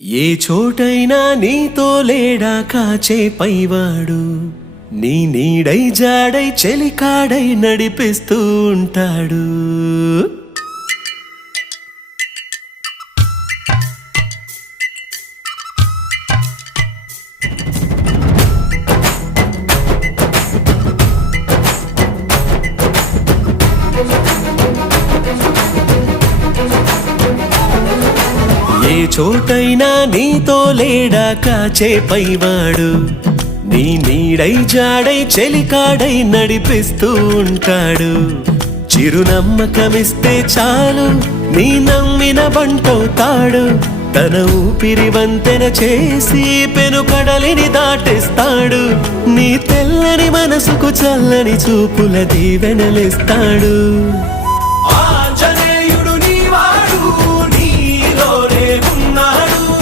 ఏ చోటైనా నీతో లేడా కాచే పైవాడు, నీ నీడై జాడై చెలికాడై నడిపిస్తూ ఉంటాడు. ఏ చోటైనా నీతో లేడా కాచే పైవాడు, నీ నీడై జాడై చెలికాడై నడిపిస్తూ ఉంటాడు. చిరునమ్మకమిస్తే చాలు నీ నమ్మిన బంటవుతాడు. తన ఊపిరి వంతెన చేసి పెను కడలిని దాటిస్తాడు. నీ తెల్లని మనసుకు చల్లని చూపుల దీవెనలిస్తాడు.